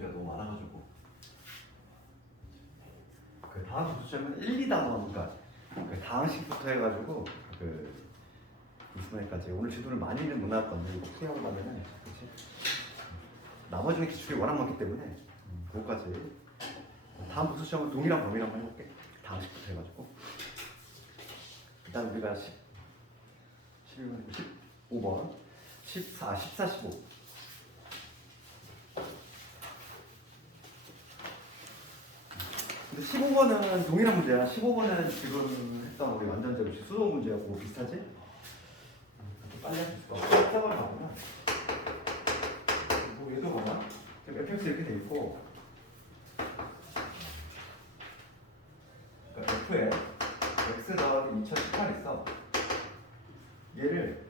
문제가 너무 많아가지고 그 다음 부수점은 1, 2단원 그러니까 그 다항식부터 해가지고 그 무슨 말까지 오늘 지도를 많이는 못 나올 건데 이거 풀이하고 나면은 그렇지? 나머지는 기출이 워낙 많기 때문에 그거까지 다음 부수점은 동일한 범위로 한번 해볼게. 다항식부터 해가지고 일단 우리가 15번 14, 15 근데 15번은 동일한 문제야. 15번은 지금 했던 우리 완전제로 수도 문제하고 비슷하지? 빨리 할 수 있을 것 같아. 14번을 가보면 뭐 얘도 보면 fx 이렇게 돼 있고 그러니까 f에 x 더하기 2018 있어. 얘를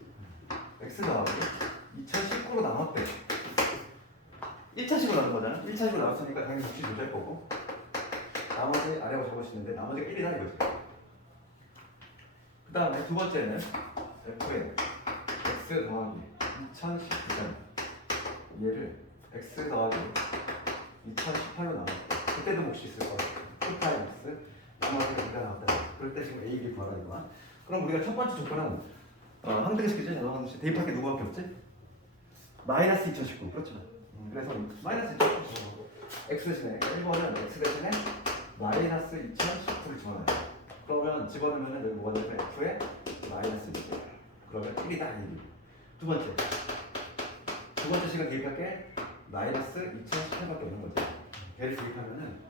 x 더하기 2019로 나눴대. 1차식으로 나눈 거잖아. 1차식으로 나눴으니까 당연히 값이 조절 거고 나머지 아래로 적으시는데 나머지가 1이다 이거지. 그 다음에 두 번째는 f에 x 더하기 2019잖아. 얘를 x 더하기 2018로 나눴대. 그때도 몫이 있을 거야. 2x 나머지가 B가 나왔다. 그럴 때 지금 A, B 구하라 이거야. 그럼 우리가 첫 번째 조건은 항등식이지. 항등식 대입할 게 누구밖에 없지? 마이너스 2019 그렇죠. 그래서 마이너스 2019 x 대신에 1번은 x 대신에 마이너스 2019를 집어넣어요. 그러면 집어넣으면 여기 뭐가 되죠? f에 마이너스 20 그러면 1이다 1이. 두 번째 식은 대입할 게 마이너스 2018밖에 없는 거지. 걔를 대입하면은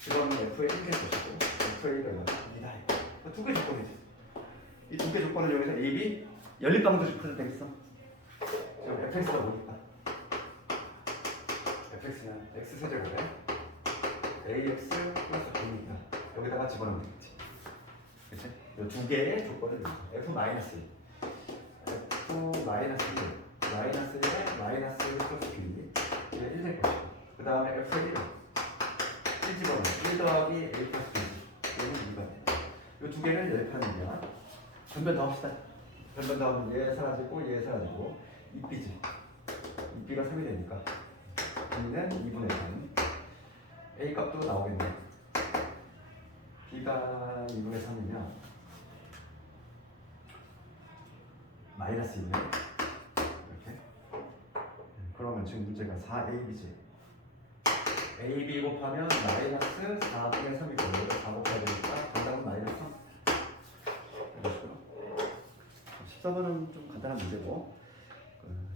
지금 f의 1개 것이고 f의 1은 2다. 두 개 조건이지. 이 두 개 조건을 이용해서 a, b 연립방정식 풀 되겠어. 지금 fx가 뭐니까? fx는 x 세제곱에 ax 플러스 b니까 여기다가 집어넣으면 되겠지. 그치? 이 두 개의 조건을 f 마이너스 1, f 마이너스 1, 마이너스 1에 마이너스 1 플러스 b 이게 1 될 것이고 그 다음에 f 1을 1 집어넣으면 1 더하기 a 플러스 b 이거는 2가 돼. 이 두 개를 연립하는 거야. 변변 더합시다. 변변 더하면 얘 사라지고 얘 사라지고 2b지. 2b가 3이 되니까 b는 2분의 3 a 값도 나오겠네. b가 2분의 3이면 마이너스 2분의 이렇게. 그러면 지금 문제가 4ab지. ab 곱하면 마이너스 4분의 3이 되고 4 곱해야 되니까 정답은 마이너스 3. 14번은 좀 간단한 문제고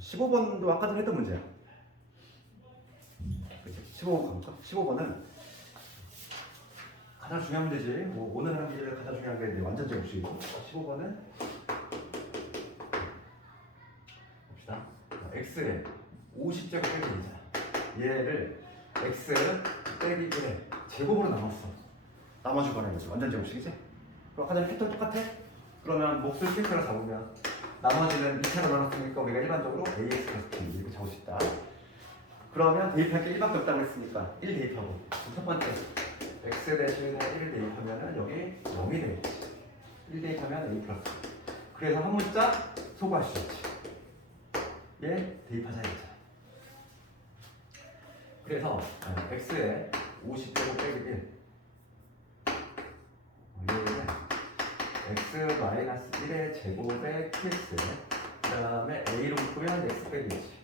15번도 아까 전에 했던 문제야. 15번 가볼까? 15번은 가장 중요한 문제지. 뭐 오늘 하는 문제를 가장 중요한 게 이제 완전제 곱식이고 15번은 봅시다. x에 50제곱 빼기 1이잖아. 얘를 x 빼기 1에 제곱으로 나눴어. 나머지 거는 이거지. 완전제 곱식이지. 그럼 아까 전에 패턴 똑같아? 그러면 몫을 실수로 잡으면 나머지는 2차로 나눴으니까 우리가 일반적으로 ax 플러스 b 이렇게 적을 수 있다. 그러면 대입할 게 1밖에 없다고 했으니까 1 대입하고 첫 번째 x 대신에 1 대입하면 여기 0이 되겠지. 1 대입하면 a 플러스. 그래서 한 문자 소구할 수 있지. 얘 대입하자 이거죠. 그래서 x에 50제곱 빼기 1 얘는 x 마이너스 1의 제곱에 qx 그 다음에 a로 묶으면 x 빼기 1이지.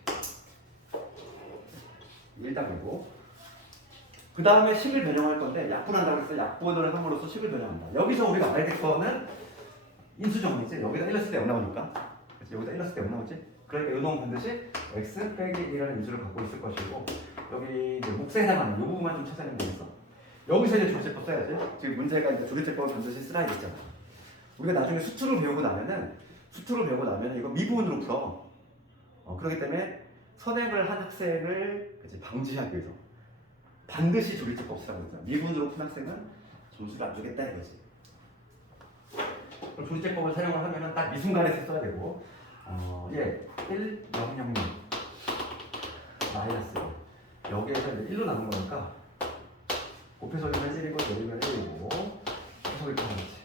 1답이고 그 다음에 식을 변형할 건데 약분한다고 했어요. 약분을 함으로써 식을 변형한다. 여기서 우리가 알아야 될 거는 인수정리지. 여기다 1 넣었을 때 0 나오니까 그치? 여기다 1 넣었을 때 0 나오지. 그러니까 이 놈은 반드시 x 빼기 1이라는 인수를 갖고 있을 것이고 여기 이제 몫에 해당하는 이 부분만 좀 찾아내면 되겠어. 여기서 이제 조리제법 써야지. 지금 문제가 이제 조리제법을 반드시 쓰라 이랬잖아. 우리가 나중에 수투를 배우고 나면은 이거 미분으로 풀어. 그렇기 때문에 선행을 한 학생을 그치, 방지하기 위해서 반드시 조리제법 쓰라고 했잖아. 미분으로 푼 학생은 점수를 안 주겠다 이거지. 그럼 조리제법을 사용을 하면은 딱 이 순간에 써야 되고, 1, 0, 0, 0 마이너스 1 여기에서 이제 1로 남은 거니까 곱해서 올리면 1이고 내리면 1이고 곱해서 이렇게 하는 거지.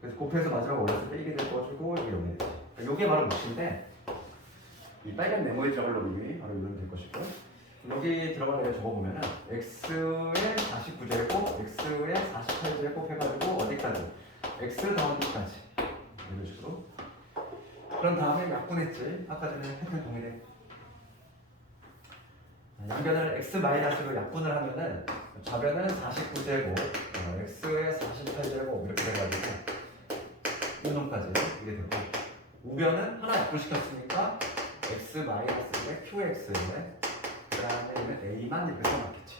그래서 곱해서 마지막에 올렸을 때 1이 될 것이고 이게 0이 되지. 이게 바로 몫인데 이 빨간 네모에 들어갈 놈이 바로 이런 될 것이고, 여기 들어가는 애 적어보면은 x의 49제곱, x의 48제곱 해가지고 어디까지? x 더하기까지 이런 식으로. 그런 다음에 약분했지. 아까 전에 패턴 동일해. 양변을 x-로 약분을 하면은 좌변은 49제곱, x의 48제곱 이렇게 돼가지고 이 놈까지 이게 되고, 우변은 하나 약분시켰으니까 x-의 qx에 그 다음에 a만 이렇게 써놨겠지.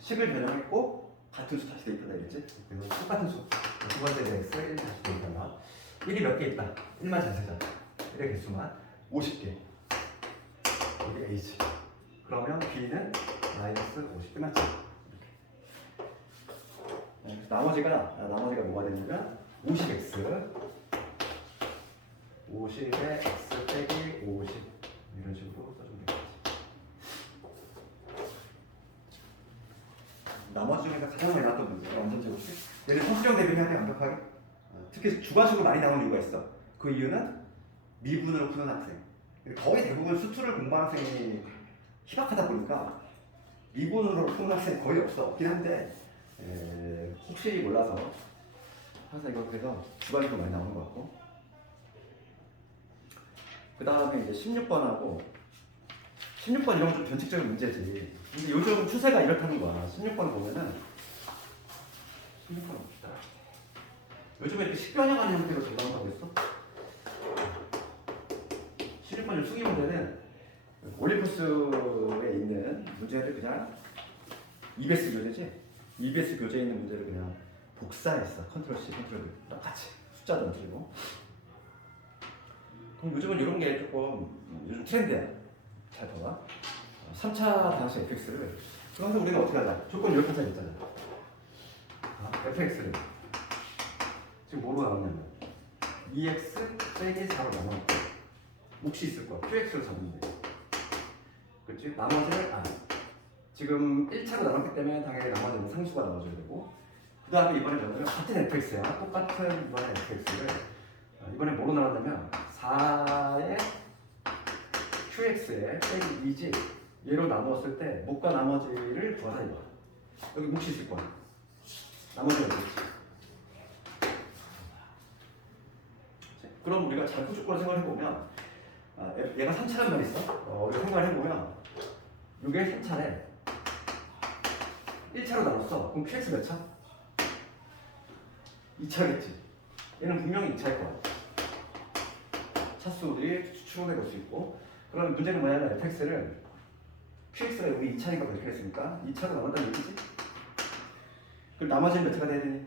식을 변형했고 같은 수 다시 대입한다 이랬지? 그리고 똑같은 수. 두 번째 x 1 다시 대입한다. 1이 몇 개 있다? 1만 잘 세자. 1의 개수만 50개. 여기 H. 그러면 B는 마이너스 50 끝났지? 이렇게. 나머지가 뭐가 되냐면 50x 50에 x 빼기 50 이런 식으로 써주면 되겠지. 나머지 중에서 가장 많이 나왔던 문제가 완전 제곱식. 얘를 성수령 대비해야 돼 완벽하게. 특히 주관식으로 많이 나오는 이유가 있어. 그 이유는 미분으로 푸는 학생. 거의 대부분 수투를 공부하는 학생이 희박하다 보니까 미분으로 푸는 학생 거의 없긴 한데 혹시 몰라서 항상 이거 그래서 주관식으로 많이 나오는 것 같고, 그 다음에 이제 16번하고 16번 이런 건 좀 변칙적인 문제지. 근데 요즘 추세가 이렇다는 거야. 16번 보면은 16번 봅시다. 요즘에 이렇게 식변형한 형태로 전달한다고 했어? 16번 수기 문제는 올림푸스에 있는 문제를 그냥 EBS 교재지? EBS 교재에 있는 문제를 그냥 복사했어. 컨트롤 C, 컨트롤 V 똑같이 숫자도 안 틀리고. 그럼 요즘은 이런 게 조금 요즘 트렌드야. 잘 봐봐. 3차 방식 fx를 그래서 우리가 어떻게 하자? 조건 이렇게 하자 했잖아. fx를 지금 뭐로 나왔냐면 2x 빼기 4로 나눠놓고 몫이 있을 거야. qx로 잡으면 돼. 그렇지? 나머지를 지금 1차로 나눴기 때문에 당연히 나머지는 상수가 나와줘야 되고, 그 다음에 이번에 뭐냐면 같은 fx야. 똑같은 이번에 fx를 이번에 뭐로 나눴냐면 4의 qx에 빼기 2지 얘로 나누었을 때 몫과 나머지를 구하자 이거야. 여기 몫이 있을 거야. 나머지는 없겠지. 그럼 우리가 자꾸 조건을 생각해보면 얘가 3차란 말이 있어. 우리가 생각해보면 이게 3차래. 1차로 나눴어. 그럼 QX 몇 차? 2차겠지. 얘는 분명히 2차일 거야. 차수들이 추론해 볼 수 있고. 그럼 문제는 뭐냐면 fx를 qx가 여기 2차니까 그렇게 했으니까 2차로 나눴다는 얘기지? 그럼 나머지는 몇 차가 돼야 되니?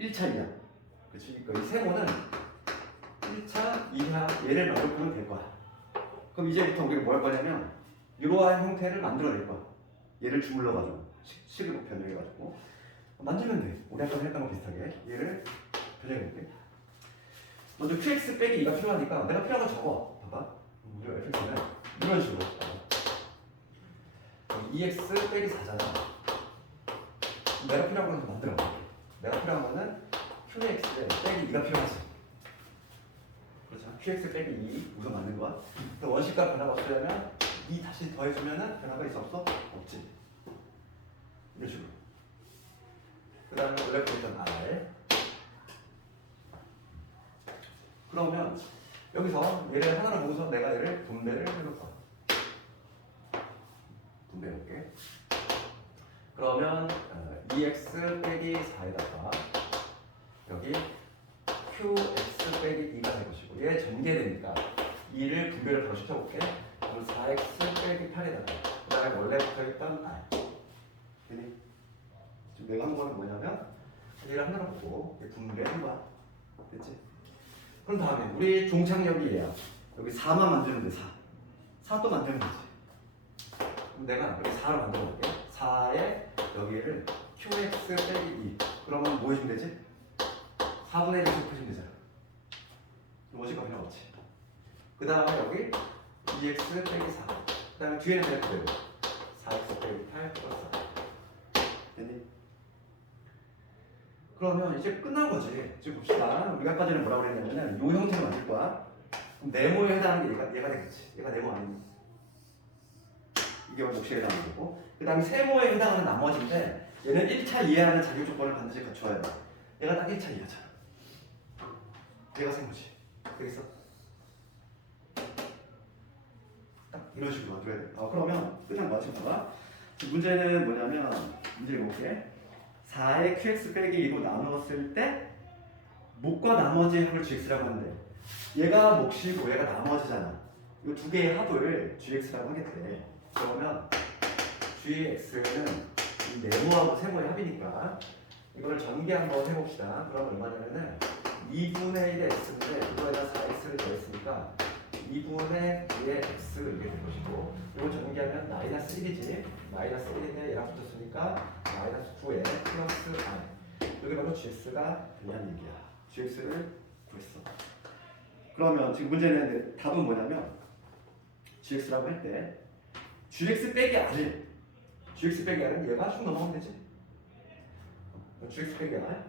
1차이야. 그치? 그러니까 이 세모는 1차, 2차 얘를 만들면 될 거야. 그럼 이제부터 우리가 뭐 할 거냐면 이러한 형태를 만들어낼 거야. 얘를 주물러가지고 식으로 변형해가지고 만들면 돼. 우리 아까 했던 거 비슷하게 얘를 변형해볼게. 먼저 qx 빼기 2가 필요하니까 내가 필요한 거 적어. 봐봐. 우리 fx는 이런 식으로 2x 빼기 4잖아. 내가 필요한 거는 만들어. 내가 필요한 거는 qx 빼기 2가 필요하지. 그렇죠. qx 빼기 2 우선 만든 거야. 원식과 변화가 없으려면 2 다시 더해주면은 변화가 있어 없어? 없지. 이런 식으로. 그 다음에 원래 보던 r. 그러면 여기서 얘를 하나로 모아서 내가 얘를 분배를 해볼 거야. 분배해볼게. 그러면 2x 빼기 4에다가 여기 qx 빼기 2가 될 것이고 얘 전개되니까 2를 분배를 바로 시켜볼게. 그럼 4x 빼기 8에다가 그 다음에 원래 붙어있던 r. 되니? 지금 내가 한 거는 뭐냐면 얘를 하나로 보고 분배한 거야. 됐지? 그럼 다음에 우리 종착역이 얘야. 여기 4만 만들면 돼. 4 또 만들면 되지. 그럼 내가 여기 4를 만들어 볼게. 4에 여기를 qx 빼기 2 그러면 뭐 해주면 되지? 4분의 1을 곱해주면 되잖아. 원식과 변화 없지. 그 다음에 여기 2x 빼기 4. 그 다음에 뒤에는 그냥 그대로 4x 빼기 8 플러스 4. 됐니? 그러면 이제 끝난 거지. 지금 봅시다. 우리가 아까 전에 뭐라고 그랬냐면 이 형태로 만들 거야. 그럼 네모에 해당하는 게 얘가 되겠지. 얘가 네모 아니니? 이게 몫에 해당하는 거고. 그 다음에 세모에 해당하는 나머지인데 얘는 1차 이해하는 자격 조건을 반드시 갖춰야 돼. 얘가 딱 1차 이해하잖아. 얘가 세모지. 되겠어? 딱 이런 식으로 놔줘야 돼. 그러면 끝난 거야. 지금 봐봐. 지금 문제는 뭐냐면 문제 읽어볼게. 4의 qx 빼기 2로 나누었을 때 몫과 나머지의 합을 gx라고 하는데 얘가 몫이고 얘가 나머지잖아. 이 두 개의 합을 gx라고 하겠대. 그러면 gx는 이 네모하고 세모의 합이니까 이거를 전개 한번 해봅시다. 그럼 얼마냐면은 2분의 1의 x인데 이거에다 4x를 더했으니까 2분의 2의 x 이렇게 될 것이고 이거 전개하면 마이너스 1이지. 마이너스 1인데 얘랑 붙었으니까 마이너스 9에 플러스 r. 여기 바로 gx가 되냐는 얘기야. gx를 구했어. 그러면 지금 문제는 답은 뭐냐면 gx라고 할 때 gx 빼기 r을 gx 빼기 r은 얘가 쭉 넘어가면 되지. gx 빼기 r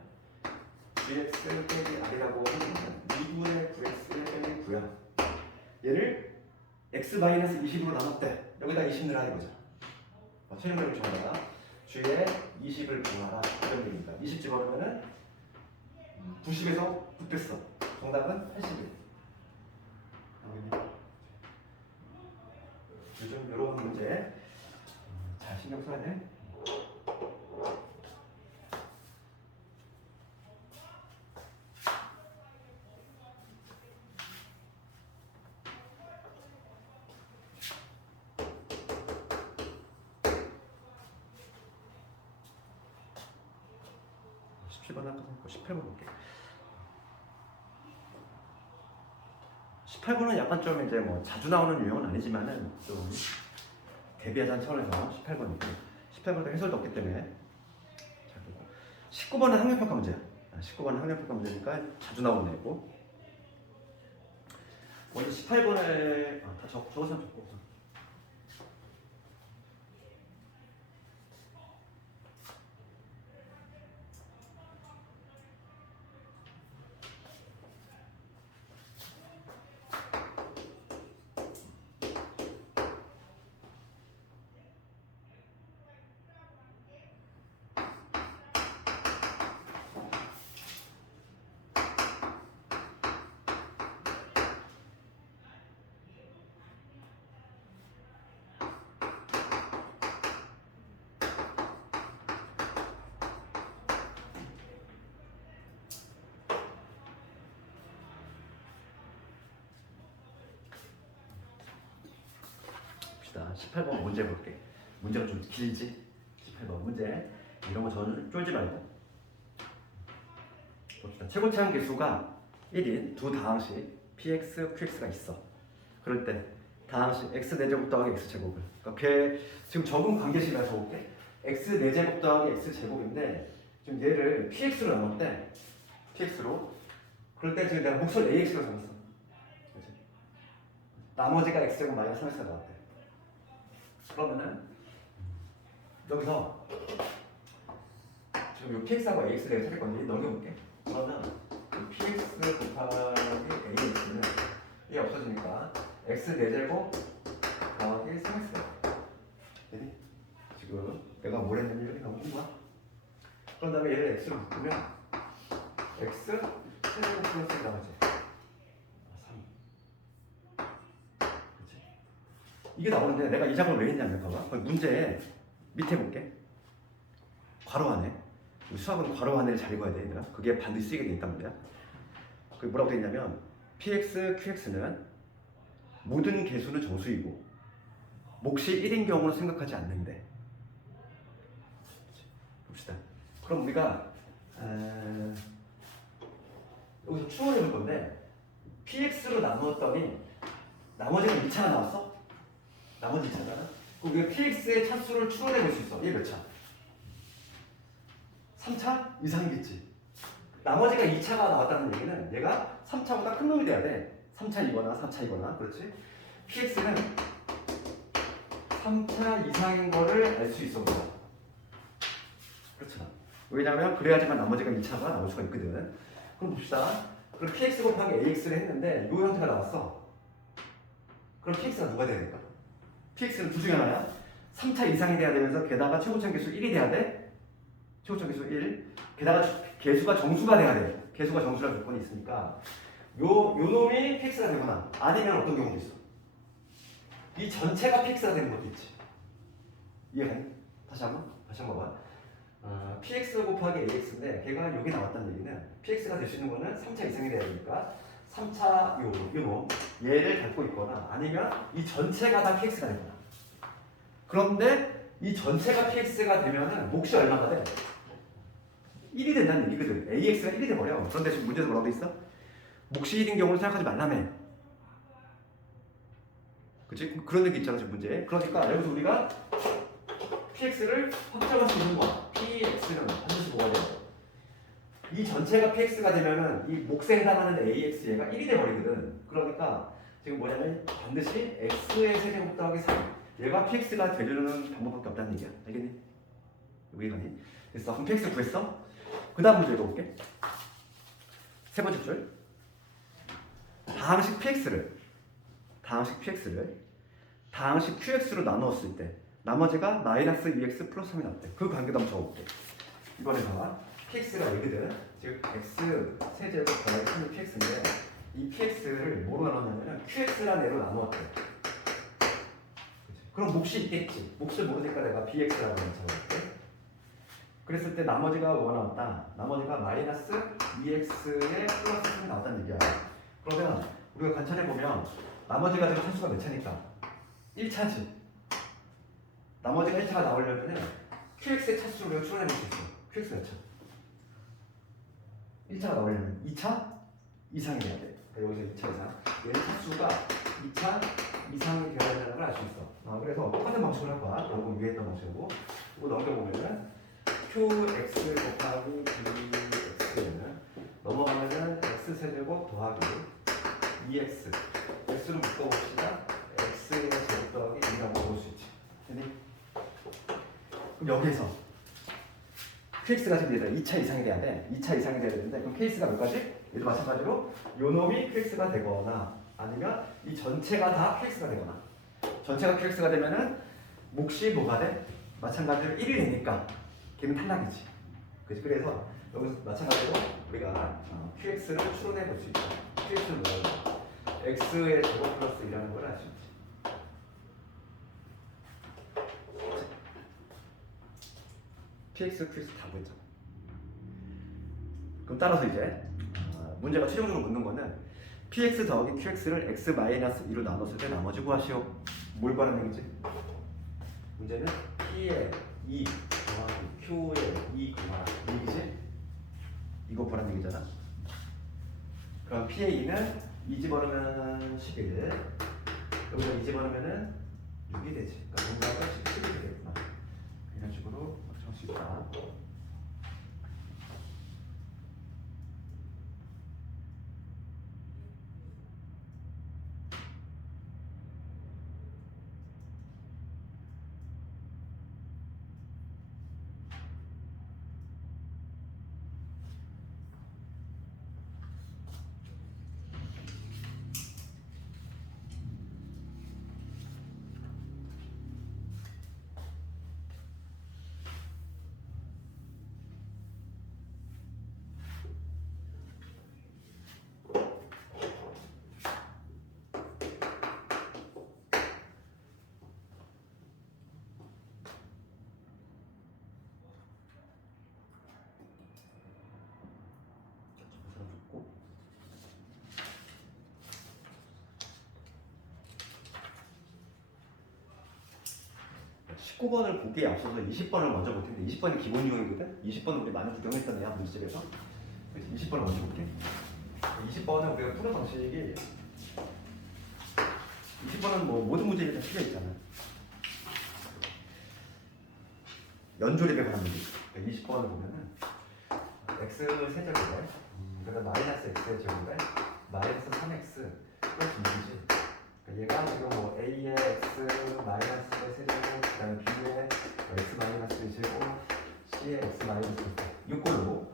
gx 빼기 r이라고 하면 2분의 9x 빼기 9야. 얘를 x-20으로 나눴대. 여기다 20 넣으라 이거죠. 최종적으로 정하라. g에 20을 구하라. 이런 얘기입니다. 20 집어넣으면은 90에서 9 뺐어. 정답은 81. 요즘 이런 문제 잘 신경 써야 돼. 아까 18번 볼게. 18번은 약간 좀 이제 뭐 자주 나오는 유형은 아니지만은 좀 대비하자는 차원에서 18번이고 18번도 해설도 없기 때문에 잘 보고 19번은 학력평가 문제야. 19번은 학력평가 문제니까 자주 나오는 애고 먼저 18번을 다 적어서 적고 봅시다. 18번 문제 볼게. 문제가 좀 길지? 18번 문제 이런 거 저는 쫄지 말고 봅시다. 최고차항 계수가 1인 두 다항식 px, qx가 있어. 그럴 때 다항식 x 4제곱 더하기 x 제곱을 그러니까 지금 적은 관계식이라서 볼게. x 4제곱 더하기 x 제곱인데 지금 얘를 px로 나눴대. px로. 그럴 때 지금 내가 몫을 ax로 잡았어. 그치? 나머지가 x제곱 마이너스 3x가 나왔대. 그러면은 여기서 지금 이 px하고 ax를 내가 찾을 건데 넘겨볼게. 그러면 px 곱하기 ax는 이게 없어지니까 x 4제곱 더하기 3x가 되니? 지금 내가 뭘 했는지 이렇게 나오는 거야. 그런 다음에 얘를 x로 바꾸면 x 세제곱 플러스 나오지. 3. 그렇지? 이게 나오는데 내가 이 작업을 왜 했냐면 봐봐. 문제 밑에 볼게. 괄호 안에. 수학은 괄호 안에를 잘 읽어야 돼. 얘들아. 그게 반드시 쓰이게 돼 있단 말이야. 그게 뭐라고 돼 있냐면 px, qx는 모든 개수는 정수이고 몫이 1인 경우는 생각하지 않는데. 봅시다. 그럼 우리가 여기서 추론해 볼 건데 px로 나누었더니 나머지가 2차가 나왔어? 나머지 2차잖아? 그럼 우리가 px의 차수를 추론해 볼 수 있어. 이게 몇 차? 3차 이상이겠지. 나머지가 2차가 나왔다는 얘기는 얘가 3차보다 큰 놈이 돼야 돼. 3차이거나 4차이거나. 그렇지? px는 3차 이상인 거를 알 수 있어. 그렇죠. 왜냐면 그래야지만 나머지가 2차가 나올 수가 있거든. 그럼 봅시다. 그럼 px 곱하기 ax를 했는데 이 형태가 나왔어. 그럼 px가 누가 돼야 될까? px는 두 중에 하나야. 3차 이상이 돼야 되면서 게다가 최고점 개수 1이 돼야 돼. 최고점 개수 1. 게다가 개수가 정수가 돼야 돼. 개수가 정수라는 조건이 있으니까 요 놈이 px가 되거나 아니면 어떤 경우도 있어. 이 전체가 px가 되는 것도 있지. 이해가니? 다시 한번 봐봐. px 곱하기 ax인데 걔가 여기 나왔다는 얘기는 px가 될 수 있는 거는 3차 이상이 돼야 되니까 3차 요놈 얘를 갖고 있거나 아니면 이 전체가 다 px가 되거나. 그런데 이 전체가 px가 되면은 몫이 얼마가 돼? 1이 된다는 얘기거든. ax가 1이 돼버려. 그런데 지금 문제에서 뭐라고 돼 있어? 몫이 1인 경우를 생각하지 말라며. 그치? 그런 얘기 있잖아 지금 문제. 그러니까 여기서 우리가 px를 확정할 수 있는 거야. px는 반드시 뭐가 돼요? 이 전체가 px가 되면은 이 몫에 해당하는 ax 얘가 1이 돼버리거든. 그러니까 지금 뭐냐면 반드시 x의 세제곱 더하기 3 얘가 px가 되려는 방법밖에 없다는 얘기야. 알겠니? 여기 가니? 됐어. 그럼 px 구했어? 그 다음 문제 읽어볼게. 세 번째 줄. 다항식 px를 다항식 qx로 나누었을 때 나머지가 마이너스 2x 플러스 3이 나왔대. 그 관계도 한번 적어볼게. 이번에 봐. px가 여기든 즉 x 세제곱 더하기 3이 px인데 이 px를 뭐로 나눴냐면 qx라는 애로 나누었대. 그럼 몫이 있겠지. 몫을 모르니까 내가 bx라고 적어볼게. 그랬을 때 나머지가 뭐가 나왔다? 나머지가 마이너스 2x에 플러스 3이 나왔다는 얘기야. 그러면 우리가 관찰해보면 나머지가 지금 차수가 몇 차니까? 1차지. 나머지가 1차가 나오려면 qx의 차수를 우리가 추론해볼 수 있어. qx 몇 차? 1차가 나오려면 2차 이상이 돼야 돼. 그러니까 여기서 2차 이상. 얘는 차수가 2차 이상이 되어야 된다는 걸 알 수 있어. 그래서 똑같은 방식을 할 거야. 방금 위에 했던 방식이고. 이거 넘겨보면은 qx 곱하기 bx는 넘어가면은 x세제곱 더하기 2x x로 묶어봅시다. x의 제곱 더하기 2라고 볼 수 있지. 됐니? 그럼 여기에서 qx가 지금 얘들아 2차 이상이 돼야 돼. 2차 이상이 돼야 되는데 그럼 케이스가 몇 가지? 얘도 마찬가지로 요 놈이 qx가 되거나 아니면 이 전체가 다 qx가 되거나. 전체가 qx가 되면은 몫이 뭐가 돼? 마찬가지로 1이 되니까 걔는 탈락이지. 그치? 그래서 여기서 마찬가지로 우리가 qx를 추론해 볼 수 있다. qx는 뭐야? x의 제곱 플러스 2라는 걸 알 수 있지. px, qx 다 보였잖아. 그럼 따라서 이제 문제가 최종적으로 묻는 거는 px 더하기 qx를 x-2로 나눴을 때 나머지 구하시오. 뭘 구하는 얘기지? 문제는 p의 2 더하기 q의 2 구하라 얘기지? 이거 구하는 얘기잖아. 그럼 p의 2는 2 집어넣으면 11 여기다 2 집어넣으면 6이 되지. 그러니까 뭔가가 11이 되겠구나. 이런 식으로 확정할 수 있다. 좋고 19번을 보기에 앞서서 20번을 먼저 볼 텐데 20번이 기본 유형이거든? 20번은 우리 많이 구경했던 애야 문제집에서. 20번을 먼저 볼게. 20번은 우리가 푸는 방식이 20번은 뭐 모든 문제들이 다 틀려 있잖아. 연조립에 관한 문제. 20번을 보면은 x 세제곱에 그러니까 마이너스 x의 제곱에 마이너스 3x 플러스 2지. 얘가 지금 뭐 a의 x 마이너스의 세제곱 그다음에 b의 x 마이너스 제곱 c의 x 마이너스 6걸로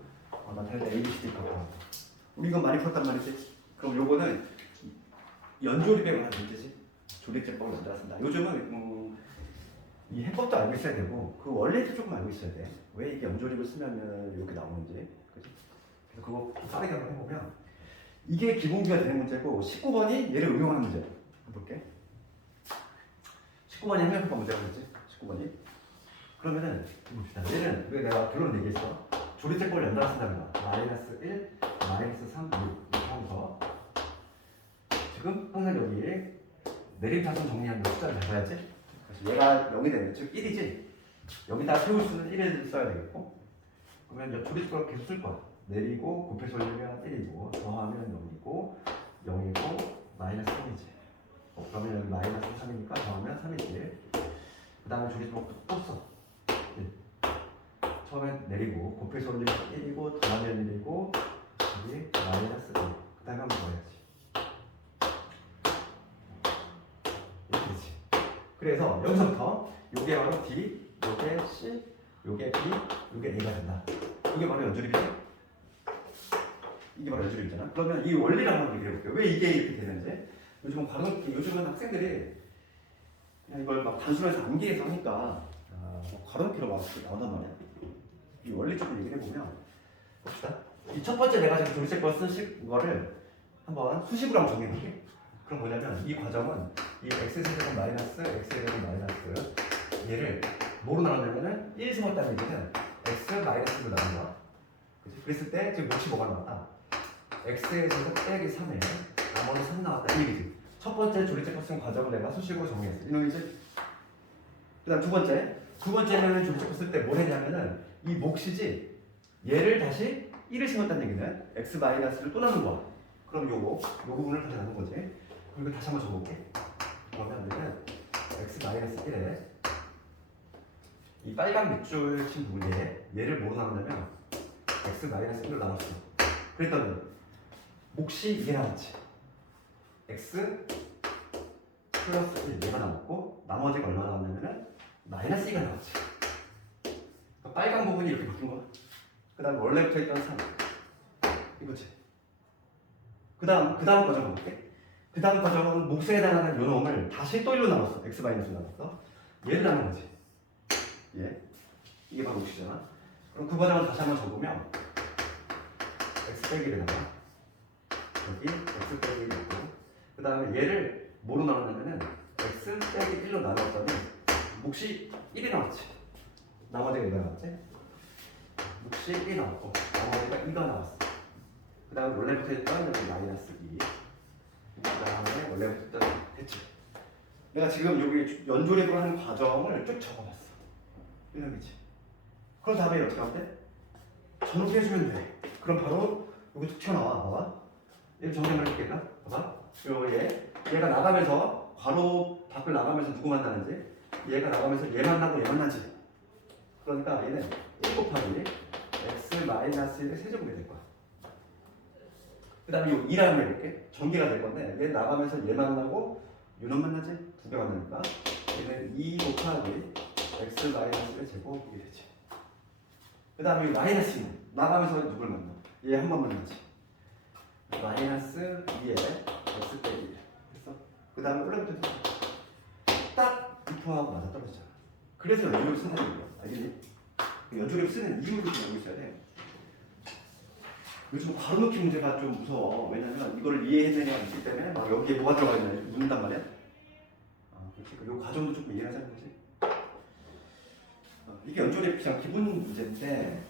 나타낼 때 a, b, c, d 값. 우리 이거 많이 풀었단 말이지. 그럼 요거는 연조립에 관한 문제지. 조립제법을 만들었습니다. 요즘은 이 해법도 알고 있어야 되고 그 원리도 조금 알고 있어야 돼. 왜 이게 연조립을 쓰면은 이렇게 나오는지. 그치? 그래서 그거 빠르게 한번 해보면 이게 기본기가 되는 문제고 19번이 얘를 응용하는 문제. 한번 볼게. 19번이 행정평가 문제라고 했지? 19번이. 그러면은 봅시다. 얘는 왜 내가 결론 얘기했어? 조립제법을 연달아 쓴다는 거야. 마이너스 1, 마이너스 3, 6 이렇게 하면서 지금 항상 여기 내림차순 정리하는 숫자를 잘 봐야지. 그래서 얘가 0이 되는 즉 1이지. 여기다 세울 수는 1을 써야 되겠고 그러면 조립제법을 계속 쓸 거야. 내리고 곱해서 올리면 1이고 더하면 0이고 0이고 마이너스 3이지. 그러면 여기 마이너스 3이니까 더하면 3이지. 그 다음에 조립제법도 또 써. 처음에 내리고 곱해서 올리면 1이고 더하면 1이고 여기 마이너스 1. 그 다음에 한번 더 해야지. 이렇게 되지. 그래서 여기서부터 요게 바로 D, 요게 C, 요게 B, 요게 A가 된다. 이게 바로 연조립이죠? 이게 바로 연조립이잖아. 그러면 이 원리를 한번 얘기해 볼게요. 왜 이게 이렇게 되는지. 요즘은 학생들이 그냥 이걸 막 단순해서 암기해서 하니까 뭐 가로놓기로 막 나온단 말이야. 이 원리 쪽을 얘기해 보면 봅시다. 이 첫 번째 내가 지금 조립제법 쓴 거를 한번 수식으로 한번 정리해 볼게. 그럼 뭐냐면 이 과정은 이 x제곱 마이너스 x제곱 마이너스 얘를 뭐로 나눴냐면은 1 세웠다는 얘기는 x 마이너스로 나눈 거야. 그치? 그랬을 때 지금 몫이 뭐가 나왔다? x의 제곱 빼기 3에 나머지 3 나왔다 이 얘기지. 첫 번째 조립제법 쓴 과정을 내가 수식으로 정리했어. 이 놈이지? 그 다음 두 번째는 조립제법 쓸 때 뭘 했냐면은 이 몫이지 얘를 다시 1을 심었다는 얘기는 x 마이너스를 또 나눈 거야. 그럼 요 부분을 다시 나눈 거지. 그럼 이거 다시 한번 적어볼게. 그러면 얘는 x 마이너스 1에 이 빨간 밑줄 친 부분에 얘를 뭐로 나누냐면 x 마이너스 1로 나눴어. 그랬더니 몫이 이게 나왔지. x 플러스 1 얘가 나왔고 나머지가 얼마 나왔냐면은 마이너스 2가 나왔지. 그러니까 빨간 부분이 이렇게 바뀐 거야. 그 다음에 원래부터 있던 3 이거지. 그 다음 과정 볼게. 그 다음 과정은 몫에 해당하는 요 놈을 다시 또 1로 나눴어. x 마이너스 나눴어. 얘를 나눈 거지. 예. 이게 바로 몫이잖아. 그럼 그 과정을 다시 한번 적으면 x 빼기 1에 나와. 여기 x 빼기 1 있고 그 다음에 얘를 뭐로 나눴냐면은 x 빼기 1로 나눴더니 몫이 1이 나왔지. 나머지가 2가 나왔지. 몫이 1이 나왔고 나머지가 2가 나왔어. 그 다음에 원래부터 했던 여기 마이너스 2. 그 다음에 원래부터 했던 됐지. 내가 지금 여기 연조립을 하는 과정을 쭉 적어봤어. 이런 거지. 그럼 다음에 어떻게 하면 돼? 저렇게 해주면 돼. 그럼 바로 여기 툭 튀어나와. 봐봐. 얘 정리를 해볼게. 봐봐. 얘가 나가면서 괄호 밖을 나가면서 누구 만나는지 얘가 나가면서 얘 만나고 얘 만나지. 그러니까 얘는 1 곱하기 x 마이너스 1의 세제곱이 될 거야. 그 다음에 이 2라는 이렇게 전개가 될 건데 얘 나가면서 얘 만나고 얘는 만나지? 두 개 만나니까 얘는 2 곱하기 x 마이너스 1의 제곱이 되지. 그 다음에 이 마이너스 2는 나가면서 누굴 만나? 얘 한 번 만나지. 마이너스 2에 x 빼기 1 됐어? 그 다음에 올라부터 딱 비포하고 맞아 떨어지잖아. 그래서 연조립 쓰는 거야. 알겠니? 연조립 쓰는 이유를 좀 알고 있어야 돼. 요즘 괄호넣기 문제가 좀 무서워. 왜냐면 이걸 이해해야 되는 게 있기 때문에 막 여기에 뭐가 들어가 있나 묻는단 말이야. 그렇지. 이 과정도 조금 이해하자는 거지. 이게 연조립 그냥 기본 문제인데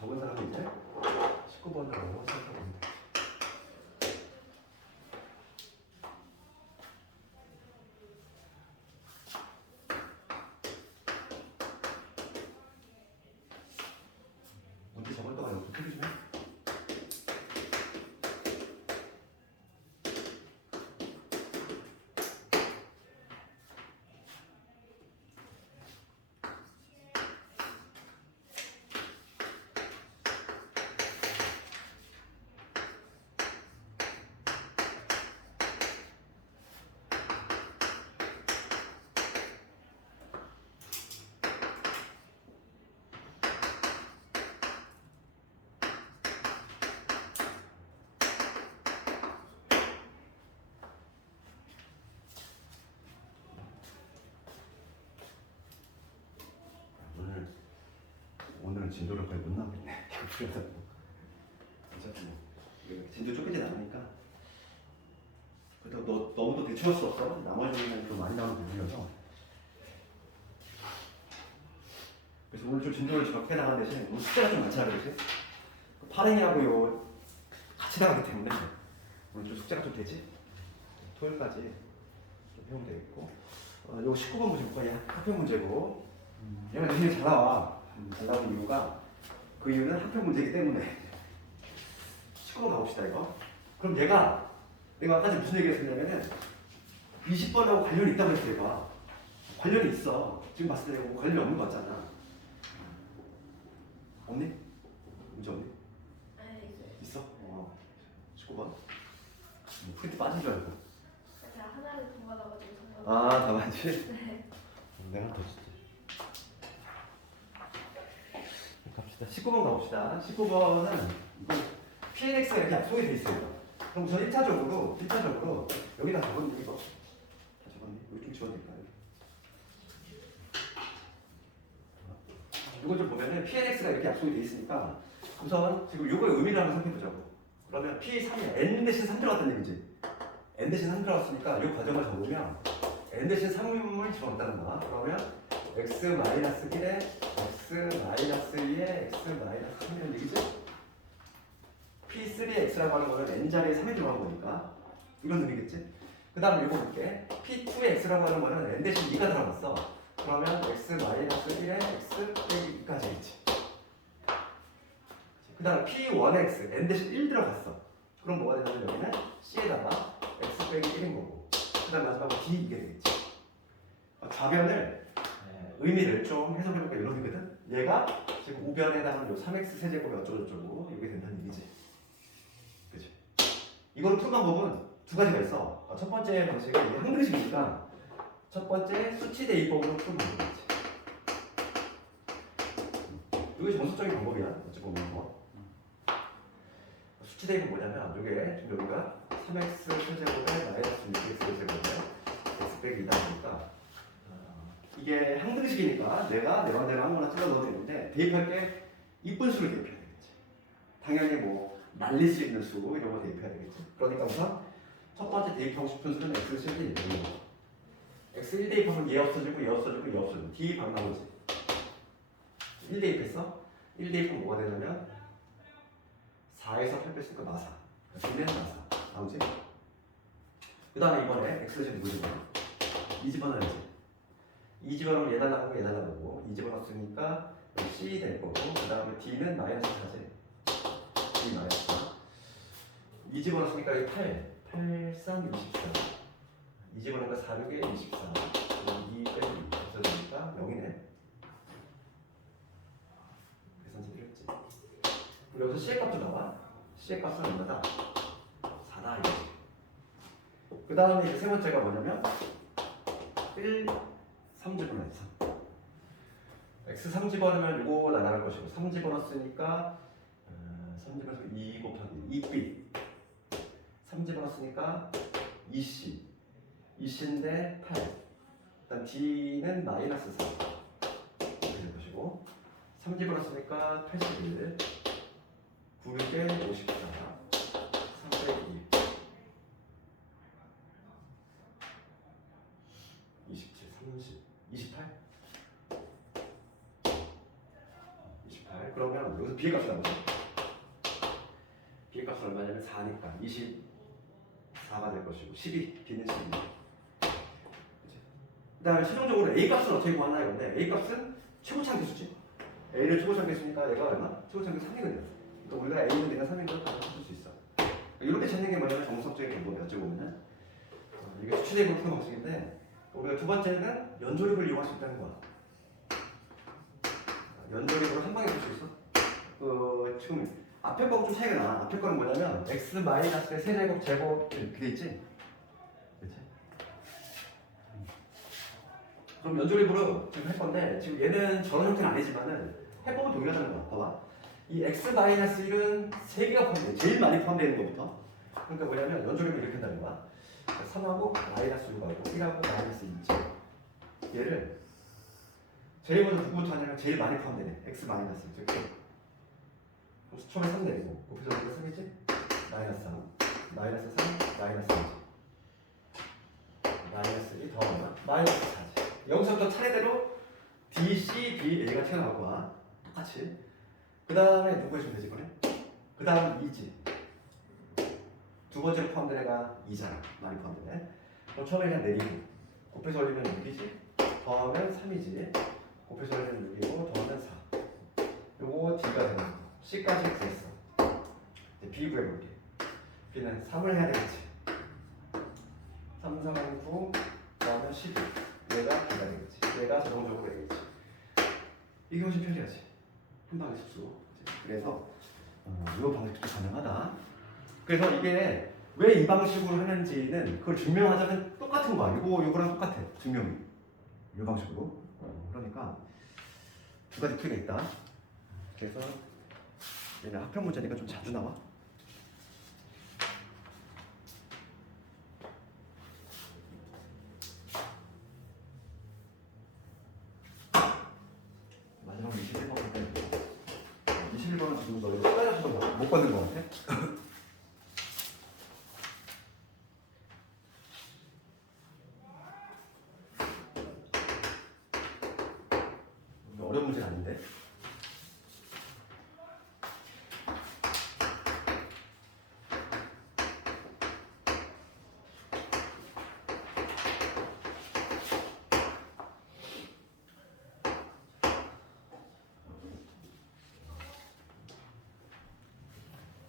적은 사람은 이제 19번으로 시작합니다. 문제 적을 동안 여기서 틀리시면 진도를 거의 못 나오겠네. 이거 풀려서 어차피 뭐 이거 진도 좁히진 않으니까. 그래도 너 너무 또 대충 할 수 없어. 나머지는 좀 많이 나오는 부분이어서. 그래서 오늘 좀 진도를 적게 나간 대신 오늘 숫자가 좀 많지 않아 그지? 파랭이하고 요 같이 나가기 때문에 오늘 좀 숙제가 좀 되지? 토요일까지 좀 해오면 되겠고 요 19번 문제 볼 거야. 학평 문제고 얘가 되게 잘 나와. 잘 나오는 이유가 그 이유는 학평 문제이기 때문에 19번 가봅시다 이거. 그럼 얘가 내가 아까 전에 무슨 얘기 했었냐면은 20번하고 관련이 있다고 했어 얘가. 관련이 있어. 지금 봤을 때 뭐 관련이 없는 거 같잖아. 없니? 문제 없니? 네, 있어? 19번. 프린트 빠진 줄 알고. 제가 하나를 더 받아가지고 정말. 아, 다 맞지? 네. 내가 더 줄게. 갑시다. 19번 가봅시다. 19번은 이거 PNX가 이렇게 약속이 돼 있어요. 그럼 우선 1차적으로 여기다 적었니 이거? 다 적었니? 여기 좀 지워낼까요? 이거 좀 보면은 PNX가 이렇게 약속이 돼 있으니까 우선 지금 요거의 의미를 한번 살펴보자고. 그러면 P3이 N 대신 3 들어갔다는 얘기지. N 대신 3 들어갔으니까 이 과정을 적으면 N 대신 3을 집어넣었다는 거야. 그러면 X-1에 X-2에 X-3이라는 얘기지? P3X라고 하는 거는 N자리에 3이 들어간 거니까 이런 의미겠지? 그 다음에 이거 볼게. P2X라고 하는 거는 N 대신 2가 들어갔어. 그러면 X-1에 X-2까지 있지. 그 다음에 P1X, N 대신 1 들어갔어. 그럼 뭐가 되냐면 여기는 C에다가 X 빼기 1인 거고 그 다음 마지막으로 D 이게 되겠지. 좌변을 의미를 좀 해석해볼게. 이런 의미거든. 얘가 지금 우변에 해당하는 요 3X 세제곱이 어쩌고저쩌고 이게 된다는 얘기지. 그치? 이거를 푸는 방법은 두 가지가 있어. 첫 번째 방식은 이게 한글식이니까 첫 번째 수치 대입법으로 푸는 방법이지. 이게 정석적인 방법이야. 어찌 보면 뭐. 수치 대입은 뭐냐면 이게 지금 여기가 3x 세제곱에 마이너스 6x 세제곱에 x 빼기 2다 보니까 이게 항등식이니까 내가 내 맘대로 아무거나 찔러 넣어도 되는데 대입할 게 이쁜 수를 대입해야 되겠지. 당연히 뭐 날릴 수 있는 수 이런 거 대입해야 되겠지. 그러니까 우선 첫 번째 대입하고 싶은 수는 x 실제 있는 거. x 1 대입하면 얘 없어지고 얘 없어지고 얘 없어지고 d 방 나오지. 1 대입했어? 1 대입하면 뭐가 되냐면 4에서 8 뺐으니까 마사. D는 마사. 나오지? 그 다음에 이번에 x 대신 누구 집어넣어? 2 집어넣어야지. 2 집어넣으면 얘 달라고 얘 달라고 2 집어넣었으니까 C 될 거고 그 다음에 D는 마이너스 4지. D 마이너스 4. 2 집어넣었으니까 이 8, 3, 24. 2 집어넣으니까 4, 6에 24. 2 빼기 2 없어지니까 0이네. 계산기 필요했지. 그리고 여기서 C의 값도 나와. C의 값은 얼마다? 4다 이거지. 그 다음에 이제 세 번째가 뭐냐면 1, 3 집어넣어야지. 3. X 3 집어넣으면 이거 나갈 것이고 3 집어넣었으니까 3 집어넣어서 2 곱하기 2B 3 집어넣었으니까 2C 2C인데 8 일단 D는 마이너스 4 이렇게 될 것이고 3 집어넣었으니까 81 9에 54 3 빼기 2 27, 30, 28? 28 그러면 여기서 B의 값이 나오죠. B의 값은 얼마냐면 4니까 24가 될 것이고 12, B는 12. 그 다음에 최종적으로 A 값은 어떻게 구하나 이건데 A 값은 최고차함계수지. A를 최고차함계수니까 얘가 얼마? 최고차함계수 3이거든. 그러니까 우리가 A는 내가 3인 걸 찾을 수 있어. 이렇게 찾는 게 뭐냐면 정석적인 방법이 어찌 보면은 이게 수치대입을 푸는 방식인데 우리가 두 번째는 연조립을 이용할 수 있다는 거야. 연조립으로 한 방에 볼 수 있어. 지금 앞에 거하고 좀 차이가 나. 앞에 거는 뭐냐면 x 마이너스의 세제곱 제곱 이렇게 돼 있지. 그렇지? 그럼 연조립으로 지금 할 건데 지금 얘는 저런 형태는 아니지만은 해보면 동일하다는 거야. 봐봐. 이 x 마이너스 1은 3개가 포함돼. 제일 많이 포함되는 것부터. 그러니까 뭐냐면 연조립을 이렇게 한다는 거야. 3하고 마이너스 6하고 1하고 마이너스 2죠. 얘를 제일 먼저 누구부터 하냐면 제일 많이 포함되네. x 마이너스 이렇게. 그래서 처음에 3 내리고 곱해서 여기가 3이지? 마이너스 3, 마이너스 3, 마이너스 2지. 마이너스 1 더하면 마이너스 4지. 여기서부터 차례대로 D, C, B, A가 튀어나올 거야. 똑같이. 그 다음에 누구 해주면 되지 이번에? 그 다음 2지. 두 번째로 포함된 애가 2잖아. 많이 포함되네. 그럼 처음에 그냥 내리고 곱해서 올리면 6이지. 더하면 3이지. 곱해서 올리면 6이고 더하면 4. 요거 D가 되는 거. C까지 구했어. 이제 B 구해볼게. B는 3을 해야 되겠지. 3, 3, 9 더하면 12. 얘가 B가 되겠지. 얘가 자동적으로 되겠지. 이게 훨씬 편리하지. 한 방에 흡수. 그래서 이 방식도 가능하다. 그래서 이게 왜 이 방식으로 하는지는 그걸 증명하자면 똑같은 거야. 요거랑 똑같아. 증명이. 이 방식으로. 그러니까 두 가지 틀이 있다. 그래서 얘는 합평 문제니까 좀 자주 나와. 마지막 21번인데 21번은 지금 너 이거 쏟아져서 못 받는 거 같아? 어려운 문제는 아닌데?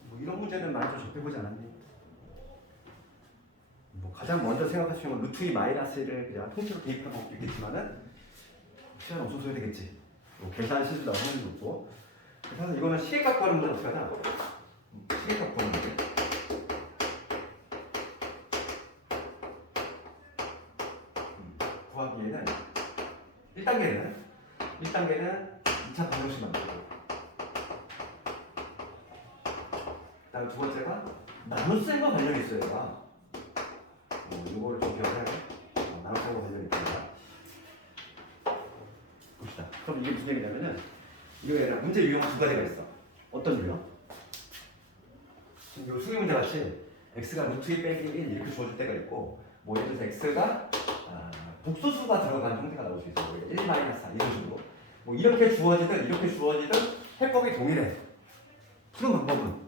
뭐 이런 문제는 많이 좀 접해보지 않았니? 뭐 가장 먼저 생각할 수 있는 건 루트 2 마이너스를 그냥 통째로 대입하는 것도 있겠지만은 시간 엄청 써야 되겠지. 뭐 계산 실수도 하는 것도 없고. 그래서 이거는 시계 갖고 하는 문제는 어떻게 하나? 시계 갖고 하는 문제. 구하기에는 1단계는 2차 방정식 만들고 그다음 두 번째가 나눗셈과 관련이 있어요. 얘가. 이거를 좀 기억해야 돼. 나눗셈과 관련이 있습니다. 봅시다. 그럼 이게 무슨 얘기냐면은 이거 얘는 문제 유형은 두 가지가 있어. 어떤 유형? 지금 요 수능 문제 같이 x가 루트 2 빼기 1 이렇게 주어질 때가 있고 뭐 예를 들어서 x가 복소수가 들어간 형태가 나올 수 있어요. 1 마이너스 4 이런 식으로. 뭐 이렇게 주어지든 해법이 동일해. 푸는 방법은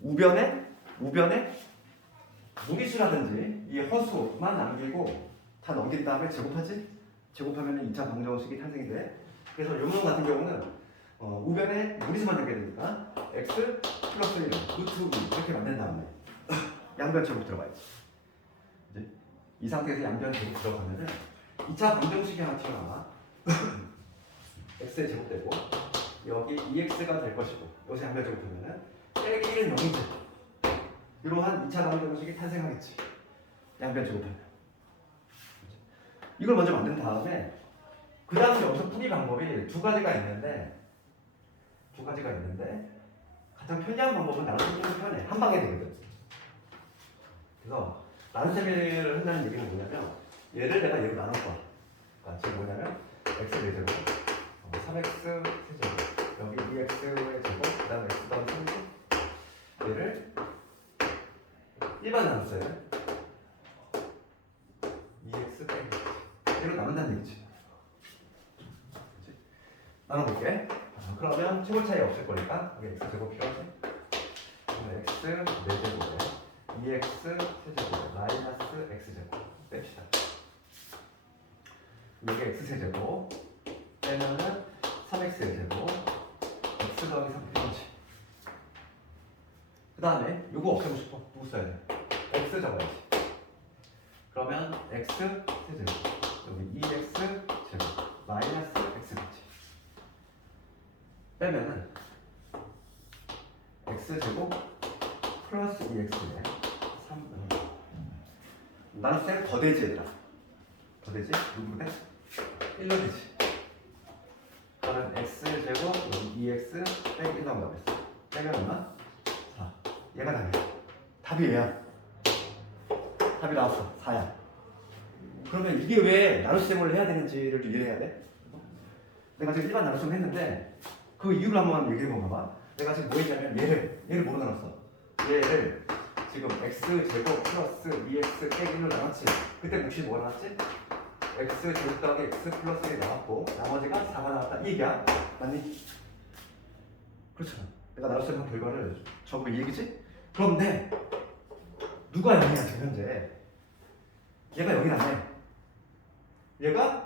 우변에 무리수라든지 이 허수만 남기고 다 넘긴 다음에 제곱하지? 제곱하면 2차 방정식이 탄생이 돼. 그래서 요 놈 같은 경우는 우변에 무리수만 남겨야 되니까 x 플러스 1 루트 2 이렇게 만든 다음에 양변 제곱 들어가야지. 이제 이 상태에서 양변 제곱 들어가면은 2차 방정식이 하나 튀어나와. x의 제곱되고 여기 2x가 될 것이고 여기서 양변 제곱하면은 빼기 1은 0이지. 이러한 2차 방정식이 탄생하겠지. 양변 제곱하면. 이걸 먼저 만든 다음에 그 다음에 여기서 풀이 방법이 두 가지가 있는데 가장 편리한 방법은 나눗셈이 편해. 한 방에 되거든. 그래서 나눗셈을 한다는 얘기는 뭐냐면 얘를 내가 얘로 나눌 거야. 그러니까 지금 뭐냐면 x 4제곱 3x 세제곱 여기 2x의 제곱 그 다음에 x 더하기 3제 얘를 일반 나눗셈 2x 빼기 얘로 나눈다는 얘기지. 그치? 나눠볼게. 그러면 최고 차이 없을 거니까 여기 x 제곱 필요하지? 그러면 x 4제곱에 2x 세제곱 마이너스 x 제곱 뺍시다. 여기 x 세제곱 빼면은 3x 세제곱 x 더하기 3 이거지. 그 다음에 요거 없애고 싶어. 누구 써야 돼? x 적어야지. 그러면 x 세제곱 여기 2x 제곱 마이너스 x겠지. 빼면은 x 제곱 플러스 2x에 3 나눗셈 더 되지 얘들아. 더 되지? 누구로 돼? 1로 되지. 그러면 x 제곱 여기 2x 빼기 1 나온다고 했어. 빼면 얼마? 4. 얘가 답이야. 답이 얘야. 답이 나왔어. 4야. 그러면 이게 왜 나눗셈을 해야 되는지를 좀 이해해야 돼. 내가 지금 일반 나눗셈 했는데 그 이유를 한번 얘기해 본 봐봐. 내가 지금 뭐 했냐면 얘를 뭐로 나눴어? 얘를 지금 x제곱 플러스 2x 빼기 1로 나눴지. 그때 몫이 뭐가 나왔지? x제곱 더하기 x 플러스 1이 나왔고 나머지가 4가 나왔다. 이 얘기야. 맞니? 그렇잖아. 내가 나눗셈 한 결과를 적으면 이 얘기지? 그런데 누가 0이야 지금 현재? 얘가 0이 나네. 얘가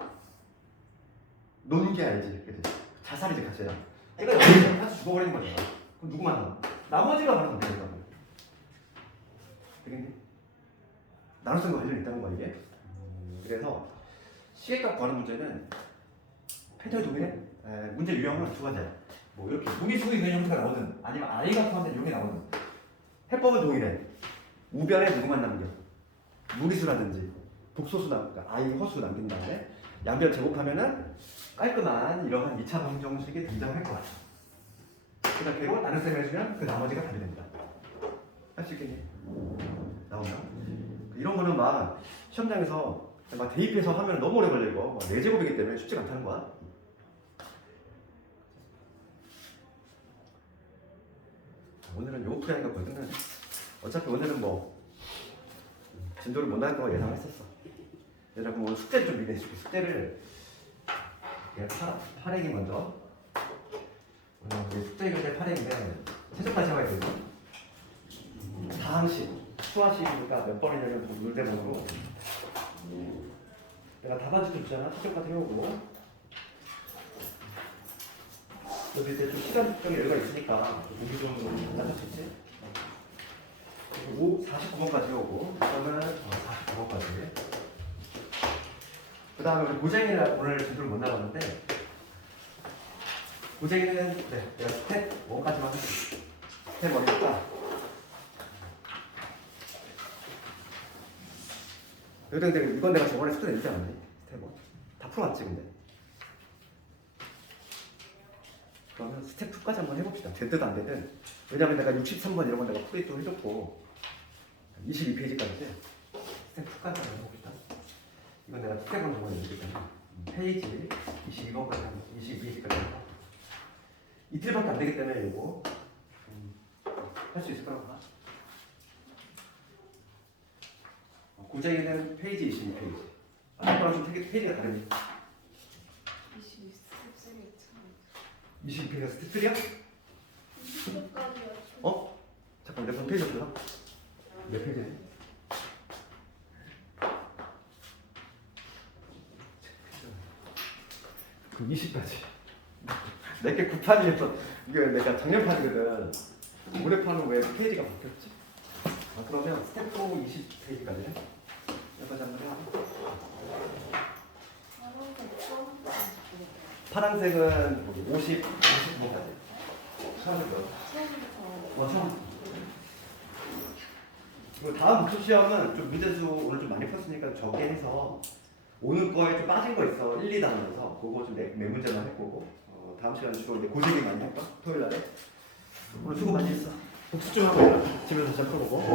노는 게 알지? 그치? 자살이지 가치야. 얘가 0이야. 같이 죽어버리는 거잖아. 그럼 누구만 남아? 나머지가 바로 남게 된다고. 되겠니? 나눗셈과 관련이 있다는 거야 이게. 그래서 시계값 구하는 문제는 패턴이 동일해. 문제 유형은 두 가지야. 뭐 이렇게 무리수고 있는 형태가 나오든 아니면 i가 포함된 용이 나오든 해법은 동일해. 우변에 누구만 남겨? 무리수라든지 복소수 그러니까 i 허수 남긴 다음에 양변 제곱하면은 깔끔한 이러한 2차 방정식이 등장할 거야. 그다음 그리고 나눗셈 해주면 그 나머지가 답이 됩니다. 할 수 있겠니? 나오면 이런 거는 막 시험장에서 막 대입해서 하면 너무 오래 걸리고 4제곱이기 때문에 쉽지가 않다는 거야. 오늘은 요 프라이가 거든요. 어차피 오늘은 뭐 진도를 못 나갈 거 예상했었어. 얘들아 그럼 오늘 숙제를 좀 미리 해줄게. 숙제를 파랭이 먼저. 오늘 우리 숙제 교재 파랭인데 최종까지 해봐야 되죠. 다항식, 수화식이니까 몇 번이냐면 물대번으로. 내가 답안지도 주잖아. 최종까지 해오고. 여기 이제 좀 시간 특정 여유가 있으니까 보기 좀 낮춰졌지. 49번까지 오고 그러면 49번까지. 그 다음에 우리 고쟁이는 오늘 진도를 못 나갔는데 고쟁이는 네, 내가 스텝 1까지만 할게. 스텝 1이니까 근데 이건 내가 저번에 숙제 냈지 않았니? 스텝 1. 다 풀어왔지 근데. 그러면 스텝 2까지 한번 해봅시다. 되든 안 되든. 왜냐면 내가 63번 이런 건 내가 풀이 또 해줬고 22페이지까지 스텝 2까지 한번 해봅시다. 이건 내가 스텝 1 저번에 해줬기 때문에 페이지 22번까지 하면 22페이지까지 하면 이틀밖에 안 되기 때문에 이거 할 수 있을 거라고 봐. 고쟁이는 페이지 22페이지. 아까랑 좀 페이지가 다르니? 22페이지가 스텝 3야? 20초까지요. 어? 잠깐 몇 번 페이지 없어? 몇 페이지지? 그 20까지. 내게 9판이었어. 이게 내가 작년 판이거든. 올해 판은 왜 페이지가 바뀌었지? 그러면 스텝 4 20페이지까지. 여기까지 한번 해봐. 파란색은 50번까지. 처음부터. 처음. 그리고 다음 복수 시험은 좀 문제수 오늘 좀 많이 풀었으니까 적게 해서 오늘 거에 좀 빠진 거 있어. 1, 2단원에서 그거 좀 내 문제만 해보고 다음 시간에 주로 이제 고생이 많이 할까? 토요일 날에. 오늘 수고 많이 했어. 복수 좀 하고 집에서 잘 풀어보고.